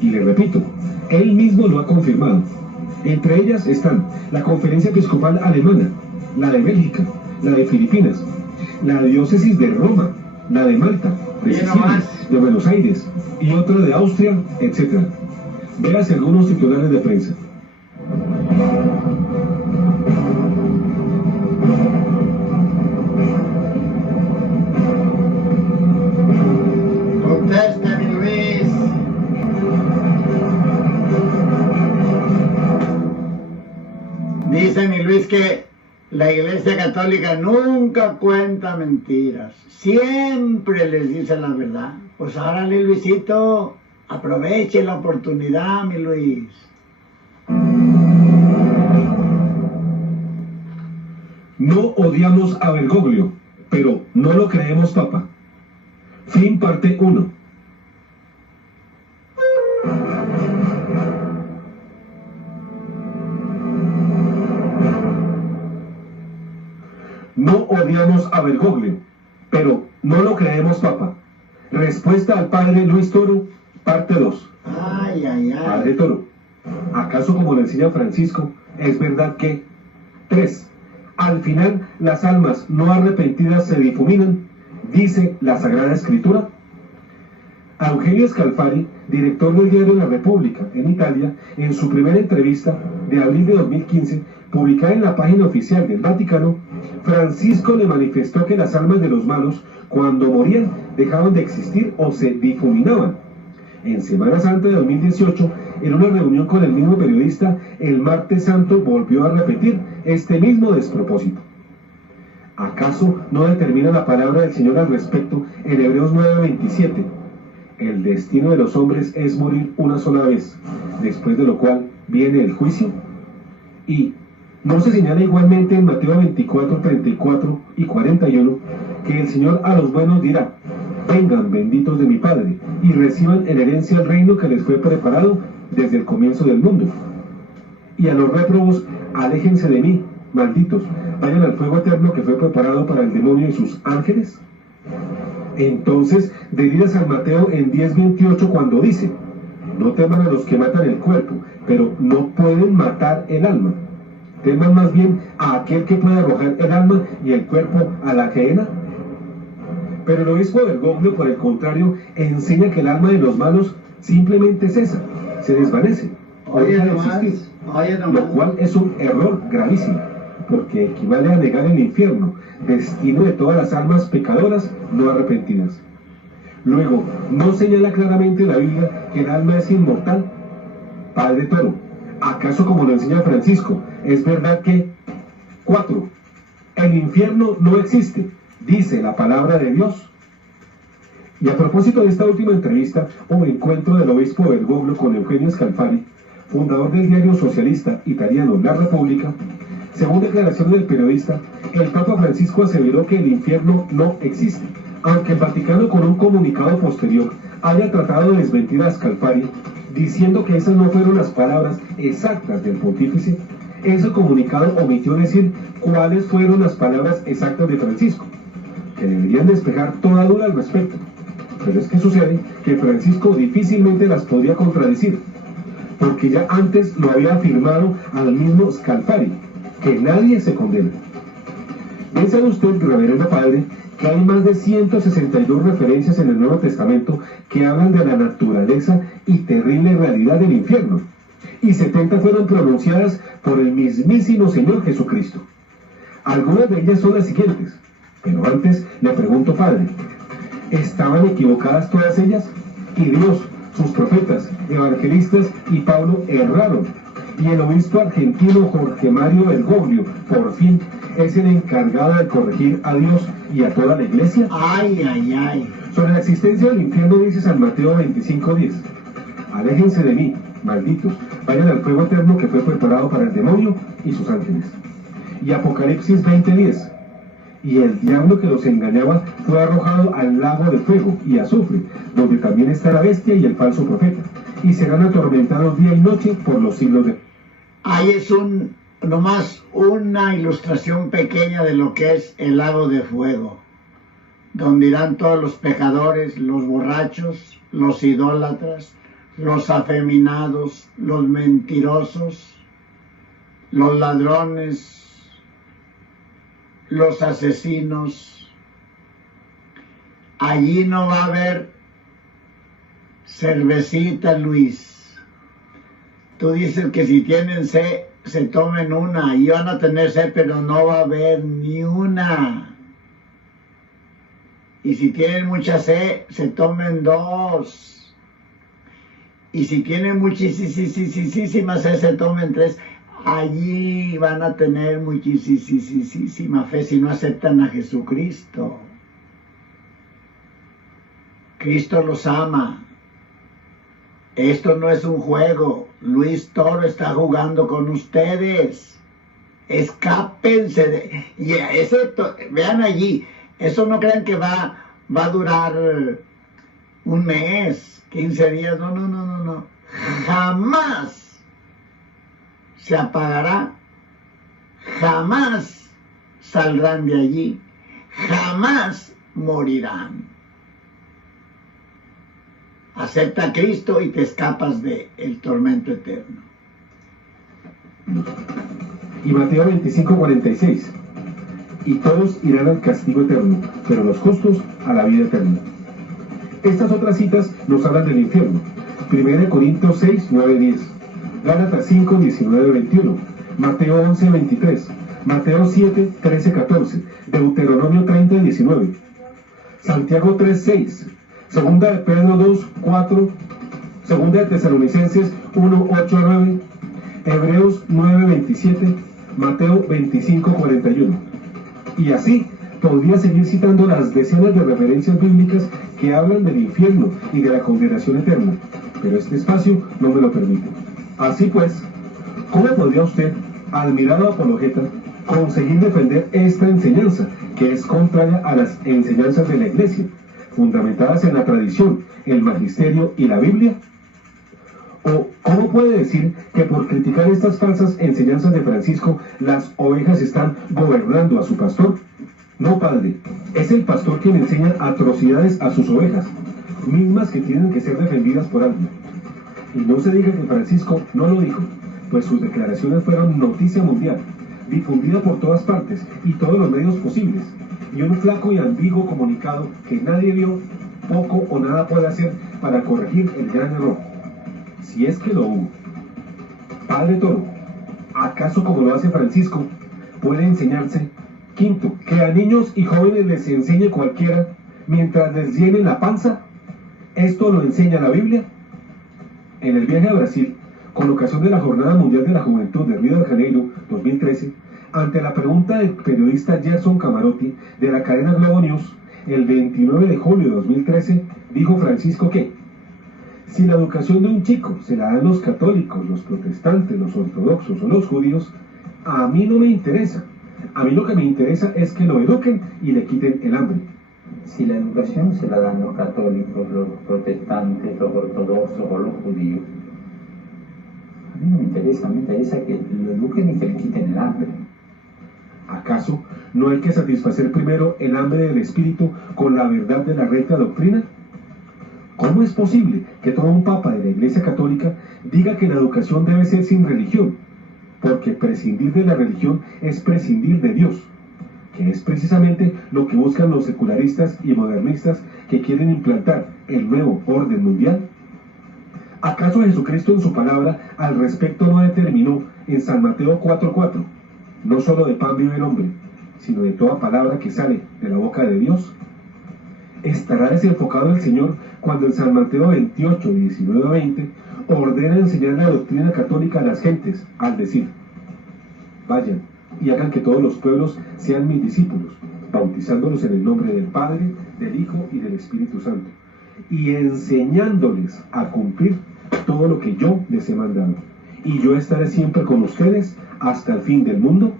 Y le repito, él mismo lo ha confirmado. Entre ellas están la Conferencia Episcopal Alemana, la de Bélgica, la de Filipinas, la diócesis de Roma, la de Malta, de Sicilia, de Buenos Aires y otra de Austria, etc. Véase algunos titulares de prensa. Contesta, mi Luis. Dice mi Luis que la Iglesia Católica nunca cuenta mentiras, siempre les dice la verdad. Pues órale, Luisito, aproveche la oportunidad, mi Luis. No odiamos a Bergoglio, pero no lo creemos papa. Fin parte 1. No odiamos a Bergoglio, pero no lo creemos papa. Respuesta al padre Luis Toro, parte 2. Padre Toro, ¿acaso como le enseña Francisco, es verdad que 3. Al final las almas no arrepentidas se difuminan, dice la Sagrada Escritura? A Eugenio Scalfari, director del diario La República en Italia, en su primera entrevista de abril de 2015, publicada en la página oficial del Vaticano, Francisco le manifestó que las almas de los malos, cuando morían, dejaban de existir o se difuminaban. En Semana Santa de 2018, en una reunión con el mismo periodista, el martes santo volvió a repetir este mismo despropósito. ¿Acaso no determina la palabra del Señor al respecto en Hebreos 9:27? El destino de los hombres es morir una sola vez, después de lo cual viene el juicio. Y ¿no se señala igualmente en Mateo 24, 34 y 41 que el Señor a los buenos dirá: vengan benditos de mi Padre, y reciban en herencia el reino que les fue preparado desde el comienzo del mundo? y a los réprobos, aléjense de mí, malditos, vayan al fuego eterno que fue preparado para el demonio y sus ángeles. Entonces, deridas a Mateo en 10:28 cuando dice, no teman a los que matan el cuerpo, pero no pueden matar el alma. Teman más bien a aquel que puede arrojar el alma y el cuerpo a la gehenna. Pero el obispo Bergoglio, por el contrario, enseña que el alma de los malos simplemente cesa, se desvanece, deja de existir, lo cual es un error gravísimo, porque equivale a negar el infierno, destino de todas las almas pecadoras no arrepentidas. Luego, ¿no señala claramente la Biblia que el alma es inmortal? Padre Toro, ¿acaso como lo enseña Francisco, es verdad que 4. El infierno no existe, dice la palabra de Dios? Y a propósito de esta última entrevista o encuentro del obispo Bergoglio con Eugenio Scalfari, fundador del diario socialista italiano La Repubblica, según declaración del periodista, el Papa Francisco aseveró que el infierno no existe, aunque el Vaticano con un comunicado posterior haya tratado de desmentir a Scalfari, diciendo que esas no fueron las palabras exactas del pontífice. Ese comunicado omitió decir cuáles fueron las palabras exactas de Francisco, que deberían despejar toda duda al respecto. Pero es que sucede que Francisco difícilmente las podría contradecir, porque ya antes lo había afirmado al mismo Scalfari, que nadie se condena. Bien sabe usted, reverendo padre, que hay más de 162 referencias en el Nuevo Testamento que hablan de la naturaleza y terrible realidad del infierno, y 70 fueron pronunciadas por el mismísimo Señor Jesucristo. Algunas de ellas son las siguientes, pero antes le pregunto, padre, ¿estaban equivocadas todas ellas? Y Dios, sus profetas, evangelistas y Pablo erraron, y el obispo argentino Jorge Mario Bergoglio, por fin, es el encargado de corregir a Dios y a toda la iglesia. Ay, ay, ay. Sobre la existencia del infierno dice San Mateo 25:10, aléjense de mí, malditos, vayan al fuego eterno que fue preparado para el demonio y sus ángeles. Y Apocalipsis 20:10, y el diablo que los engañaba fue arrojado al lago de fuego y azufre, donde también está la bestia y el falso profeta, y serán atormentados día y noche por los siglos de... Ahí es nomás una ilustración pequeña de lo que es el lago de fuego, donde irán todos los pecadores, los borrachos, los idólatras, los afeminados, los mentirosos, los ladrones, los asesinos. Allí no va a haber cervecita, Luis. Tú dices que si tienen sed, se tomen una, y van a tener sed, pero no va a haber ni una. Y si tienen mucha sed, se tomen 2. Y si tienen muchísima sed, se tomen 3. Allí van a tener muchísima fe si no aceptan a Jesucristo. Cristo los ama. Esto no es un juego. Luis Toro está jugando con ustedes. Escápense de... Y vean allí, eso no crean que va a durar un mes, 15 días. No. Jamás se apagará. Jamás saldrán de allí. Jamás morirán. Acepta a Cristo y te escapas del tormento eterno. Y Mateo 25:46, y todos irán al castigo eterno, pero los justos a la vida eterna. Estas otras citas nos hablan del infierno. 1 Corintios 6:9-10, Gálatas 5:19-21, Mateo 11:23, Mateo 7:13-14, Deuteronomio 30:19, Santiago 3:6, Segunda de Pedro 2:4, Segunda de Tesalonicenses 1:8-9, Hebreos 9:27, Mateo 25:41. Y así podría seguir citando las decenas de referencias bíblicas que hablan del infierno y de la condenación eterna, pero este espacio no me lo permite. Así pues, ¿cómo podría usted, admirado apologeta, conseguir defender esta enseñanza que es contraria a las enseñanzas de la Iglesia, fundamentadas en la tradición, el magisterio y la Biblia? ¿O cómo puede decir que por criticar estas falsas enseñanzas de Francisco, las ovejas están gobernando a su pastor? No, padre, es el pastor quien enseña atrocidades a sus ovejas, mismas que tienen que ser defendidas por alguien. Y no se diga que Francisco no lo dijo, pues sus declaraciones fueron noticia mundial, difundida por todas partes y todos los medios posibles, y un flaco y ambiguo comunicado que nadie vio, poco o nada puede hacer para corregir el gran error, si es que lo hubo. Padre Toro, ¿acaso como lo hace Francisco, puede enseñarse? Quinto, que a niños y jóvenes les enseñe cualquiera mientras les llenen la panza. ¿Esto lo enseña la Biblia? En el viaje a Brasil, con ocasión de la Jornada Mundial de la Juventud de Río de Janeiro 2013, ante la pregunta del periodista Gerson Camarotti de la cadena Globo News, el 29 de julio de 2013, dijo Francisco que si la educación de un chico se la dan los católicos, los protestantes, los ortodoxos o los judíos, a mí no me interesa. A mí lo que me interesa es que lo eduquen y le quiten el hambre. Si la educación se la dan los católicos, los protestantes, los ortodoxos o los judíos, a mí no me interesa, me interesa que lo eduquen y que le quiten el hambre. ¿Acaso no hay que satisfacer primero el hambre del espíritu con la verdad de la recta doctrina? ¿Cómo es posible que todo un papa de la Iglesia Católica diga que la educación debe ser sin religión? Porque prescindir de la religión es prescindir de Dios, que es precisamente lo que buscan los secularistas y modernistas que quieren implantar el nuevo orden mundial. ¿Acaso Jesucristo en su palabra al respecto no determinó en San Mateo 4:4, no solo de pan vive el hombre, sino de toda palabra que sale de la boca de Dios? ¿Estará desenfocado el Señor cuando en San Mateo 28, 19 a 20 ordena enseñar la doctrina católica a las gentes al decir: vayan y hagan que todos los pueblos sean mis discípulos, bautizándolos en el nombre del Padre, del Hijo y del Espíritu Santo, y enseñándoles a cumplir todo lo que yo les he mandado, y yo estaré siempre con ustedes hasta el fin del mundo?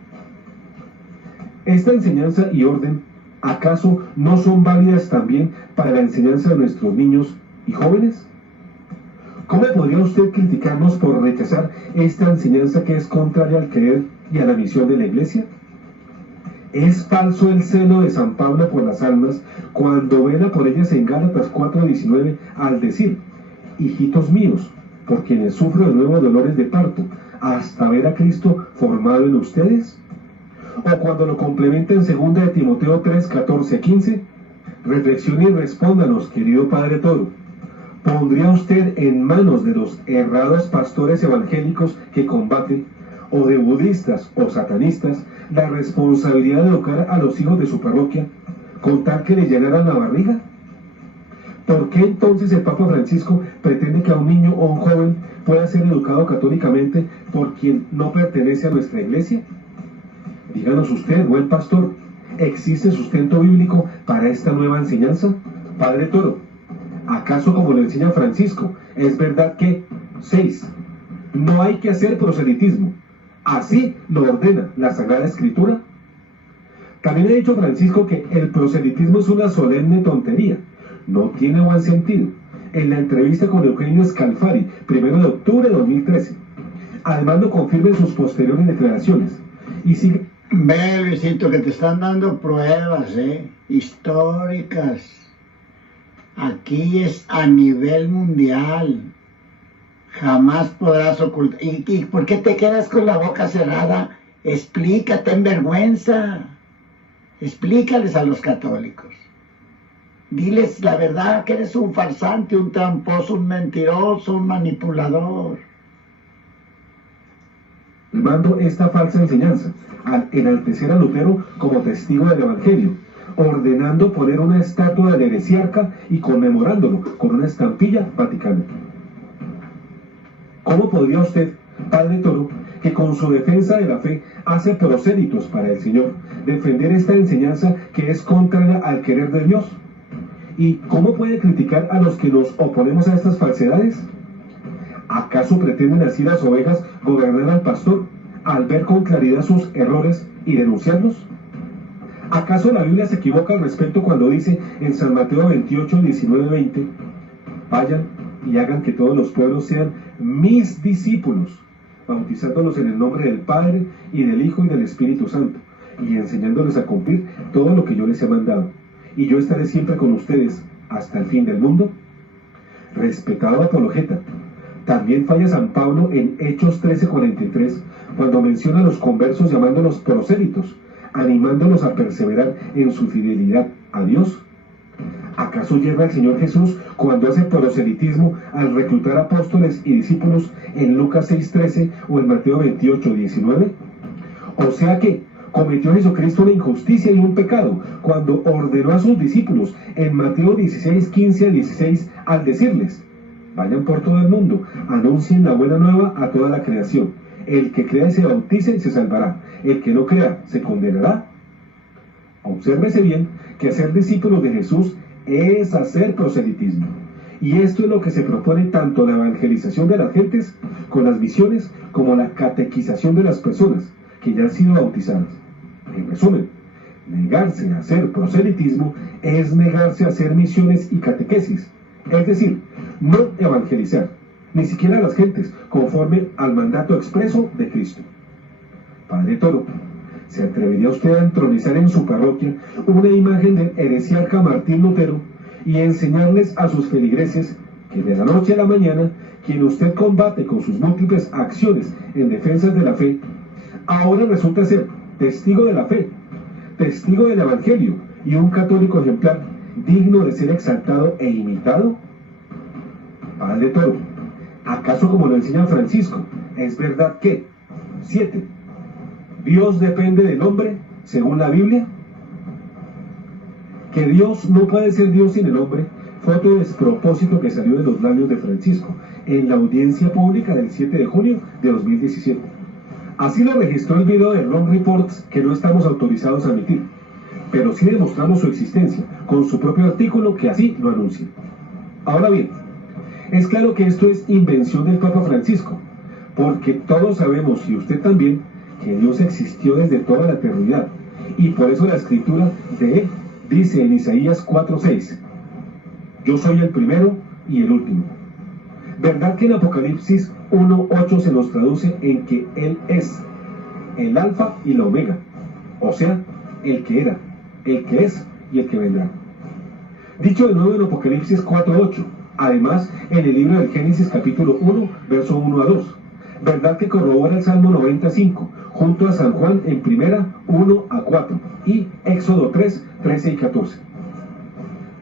Esta enseñanza y orden, ¿acaso no son válidas también para la enseñanza de nuestros niños y jóvenes? ¿Cómo podría usted criticarnos por rechazar esta enseñanza que es contraria al querer y a la misión de la Iglesia? ¿Es falso el celo de San Pablo por las almas cuando vela por ellas en Gálatas 4:19 al decir: hijitos míos, por quienes sufro de nuevos dolores de parto, hasta ver a Cristo formado en ustedes? O cuando lo complementa en 2 de Timoteo 3:14-15, reflexione y respóndanos, querido Padre Toro. ¿Pondría usted en manos de los errados pastores evangélicos que combate, o de budistas o satanistas, la responsabilidad de educar a los hijos de su parroquia, con tal que le llenaran la barriga? ¿Por qué entonces el Papa Francisco pretende que a un niño o un joven pueda ser educado católicamente por quien no pertenece a nuestra iglesia? Díganos usted, buen pastor, ¿existe sustento bíblico para esta nueva enseñanza? Padre Toro, ¿acaso como lo enseña Francisco, es verdad que 6. No hay que hacer proselitismo? ¿Así lo ordena la Sagrada Escritura? También ha dicho Francisco que el proselitismo es una solemne tontería, no tiene buen sentido, en la entrevista con Eugenio Scalfari, 1 de octubre de 2013. Además lo confirma en sus posteriores declaraciones. Y sigue... Ve, Luisito, que te están dando pruebas, históricas. Aquí es a nivel mundial. Jamás podrás ocultar. ¿Y por qué te quedas con la boca cerrada? Explícate, en vergüenza. Explícales a los católicos. Diles la verdad, que eres un farsante, un tramposo, un mentiroso, un manipulador. Mando esta falsa enseñanza al enaltecer a Lutero como testigo del Evangelio, ordenando poner una estatua del heresiarca y conmemorándolo con una estampilla vaticana. ¿Cómo podría usted, Padre Toro, que con su defensa de la fe hace prosélitos para el Señor, defender esta enseñanza que es contraria al querer de Dios? ¿Y cómo puede criticar a los que nos oponemos a estas falsedades? ¿Acaso pretenden así las ovejas gobernar al pastor al ver con claridad sus errores y denunciarlos? ¿Acaso la Biblia se equivoca al respecto cuando dice en San Mateo 28, 19, 20: vayan y hagan que todos los pueblos sean mis discípulos, bautizándolos en el nombre del Padre y del Hijo y del Espíritu Santo, y enseñándoles a cumplir todo lo que yo les he mandado. Y yo estaré siempre con ustedes hasta el fin del mundo. Respetado apologeta, también falla San Pablo en Hechos 13:43, cuando menciona a los conversos llamándolos prosélitos, animándolos a perseverar en su fidelidad a Dios. ¿Acaso yerra el Señor Jesús cuando hace proselitismo al reclutar apóstoles y discípulos en Lucas 6:13 o en Mateo 28:19? O sea que cometió Jesucristo una injusticia y un pecado cuando ordenó a sus discípulos en Mateo 16:15-16 al decirles: vayan por todo el mundo, anuncien la buena nueva a toda la creación. El que crea y se bautice se salvará, el que no crea se condenará. Obsérvese bien que hacer discípulos de Jesús es hacer proselitismo. Y esto es lo que se propone tanto la evangelización de las gentes con las misiones como la catequización de las personas que ya han sido bautizadas. En resumen, negarse a hacer proselitismo es negarse a hacer misiones y catequesis, es decir, no evangelizar, ni siquiera a las gentes, conforme al mandato expreso de Cristo. Padre Toro, ¿se atrevería usted a entronizar en su parroquia una imagen del heresiarca Martín Lutero y enseñarles a sus feligreses que de la noche a la mañana, quien usted combate con sus múltiples acciones en defensa de la fe, ahora resulta ser testigo de la fe, testigo del Evangelio y un católico ejemplar digno de ser exaltado e imitado? Padre Toro, ¿acaso como lo enseña Francisco, es verdad que 7. Dios depende del hombre, según la Biblia? Que Dios no puede ser Dios sin el hombre fue otro despropósito que salió de los labios de Francisco en la audiencia pública del 7 de junio de 2017. Así lo registró el video de Ron Reports, que no estamos autorizados a emitir, pero sí demostramos su existencia con su propio artículo que así lo anuncia. Ahora bien, es claro que esto es invención del Papa Francisco, porque todos sabemos, y usted también, que Dios existió desde toda la eternidad, y por eso la escritura de él dice en Isaías 4:6: yo soy el primero y el último. ¿Verdad que en Apocalipsis 1:8 se nos traduce en que Él es el alfa y la omega? O sea, el que era, el que es y el que vendrá. Dicho de nuevo en Apocalipsis 4:8, además en el libro del Génesis capítulo 1, verso 1 a 2. ¿Verdad que corrobora el Salmo 95, junto a San Juan en primera 1 a 4 y Éxodo 3, 13 y 14?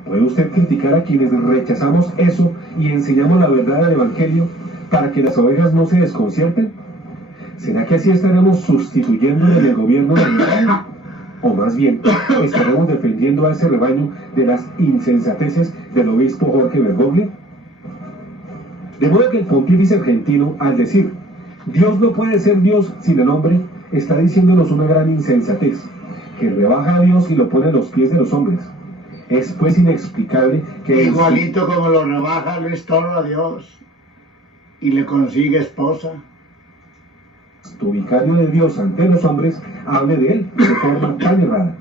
¿Puede usted criticar a quienes rechazamos eso y enseñamos la verdad del Evangelio para que las ovejas no se desconcierten? ¿Será que así estaremos sustituyendo en el gobierno del rebaño? O más bien, estaremos defendiendo a ese rebaño de las insensateces del obispo Jorge Bergoglio. De modo que el pontífice argentino, al decir Dios no puede ser Dios sin el hombre, está diciéndonos una gran insensatez, que rebaja a Dios y lo pone a los pies de los hombres. Es pues inexplicable que... Igualito como lo rebaja Luis Toro a Dios y le consigue esposa. Tu vicario de Dios ante los hombres hable de él de forma tan errada.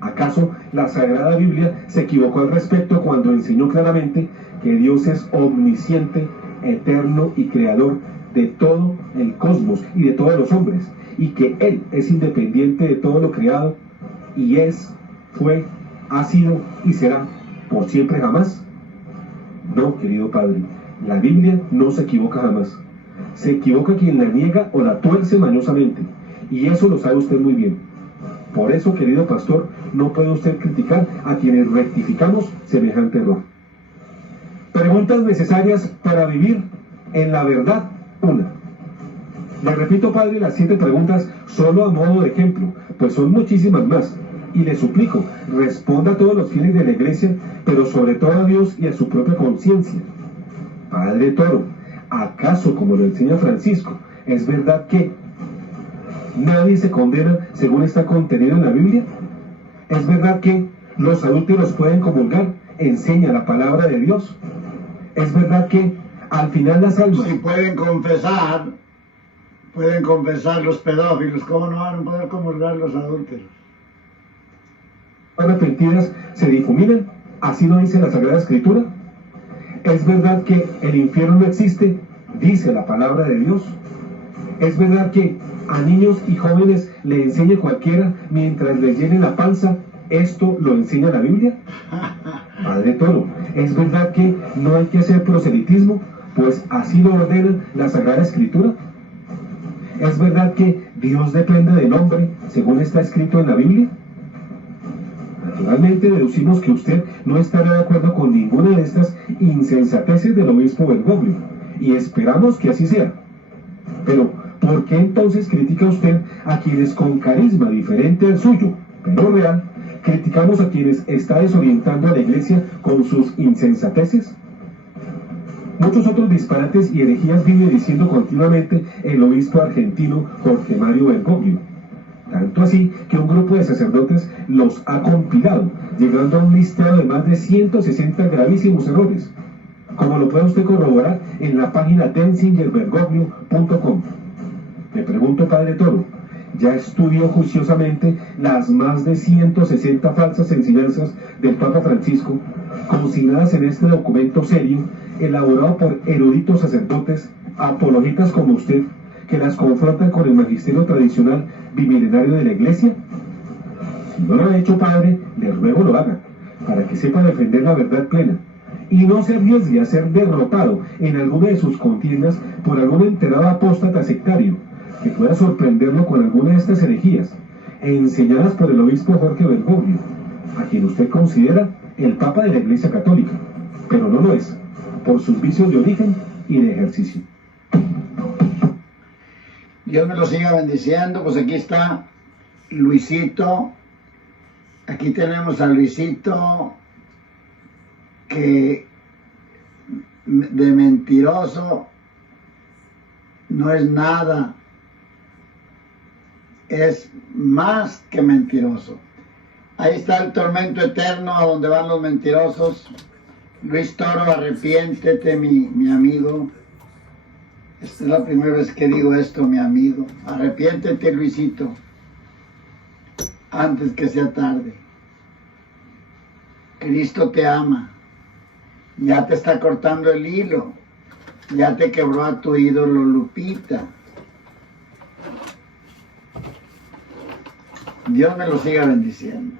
¿Acaso la Sagrada Biblia se equivocó al respecto cuando enseñó claramente que Dios es omnisciente, eterno y creador de todo el cosmos y de todos los hombres, y que Él es independiente de todo lo creado y es, fue, ha sido y será por siempre jamás? No, querido Padre, la Biblia no se equivoca jamás. Se equivoca quien la niega o la tuerce mañosamente, y eso lo sabe usted muy bien. Por eso, querido pastor, no puede usted criticar a quienes rectificamos semejante error. Preguntas necesarias para vivir en la verdad. 1. Le repito, Padre, las 7 preguntas solo a modo de ejemplo, pues son muchísimas más. Y le suplico, responda a todos los fieles de la iglesia, pero sobre todo a Dios y a su propia conciencia. Padre Toro, ¿acaso, como lo enseña Francisco, es verdad que nadie se condena según está contenido en la Biblia? ¿Es verdad que los adúlteros pueden comulgar? Enseña la palabra de Dios. ¿Es verdad que al final las almas... Si pueden confesar los pedófilos, ¿cómo no van a poder comulgar los adúlteros? Arrepentidas se difuminan, así lo dice la Sagrada Escritura. ¿Es verdad que el infierno no existe dice la palabra de Dios? ¿Es verdad que a niños y jóvenes le enseñe cualquiera mientras les llene la panza? ¿Esto lo enseña la Biblia? Padre Toro, ¿es verdad que no hay que hacer proselitismo, pues así lo ordena la Sagrada Escritura? ¿Es verdad que Dios depende del hombre, según está escrito en la Biblia? Naturalmente deducimos que usted no estará de acuerdo con ninguna de estas insensateces del obispo Bergoglio, y esperamos que así sea. Pero, ¿por qué entonces critica usted a quienes con carisma diferente al suyo, pero real, criticamos a quienes está desorientando a la Iglesia con sus insensateces? Muchos otros disparates y herejías vive diciendo continuamente el obispo argentino Jorge Mario Bergoglio. Tanto así que un grupo de sacerdotes los ha compilado, llegando a un listado de más de 160 gravísimos errores, como lo puede usted corroborar en la página denzingerbergoglio.com. Me pregunto, Padre Toro, ¿ya estudió juiciosamente las más de 160 falsas enseñanzas del Papa Francisco, consignadas en este documento serio, elaborado por eruditos sacerdotes, apologetas como usted, que las confrontan con el magisterio tradicional bimilenario de la Iglesia? Si no lo ha hecho, Padre, le ruego lo haga, para que sepa defender la verdad plena, y no se arriesgue a ser derrotado en alguna de sus contiendas por algún enterado apóstata sectario, que pueda sorprenderlo con alguna de estas herejías, enseñadas por el obispo Jorge Bergoglio, a quien usted considera el Papa de la Iglesia Católica, pero no lo es, por sus vicios de origen y de ejercicio. Dios me lo siga bendiciendo. Pues aquí está Luisito. Aquí tenemos a Luisito, que de mentiroso no es nada, es más que mentiroso. Ahí está el tormento eterno a donde van los mentirosos. Luis Toro, arrepiéntete, mi amigo. Esta es la primera vez que digo esto, mi amigo. Arrepiéntete, Luisito, antes que sea tarde. Cristo te ama. Ya te está cortando el hilo. Ya te quebró a tu ídolo Lupita. Dios me lo siga bendiciendo.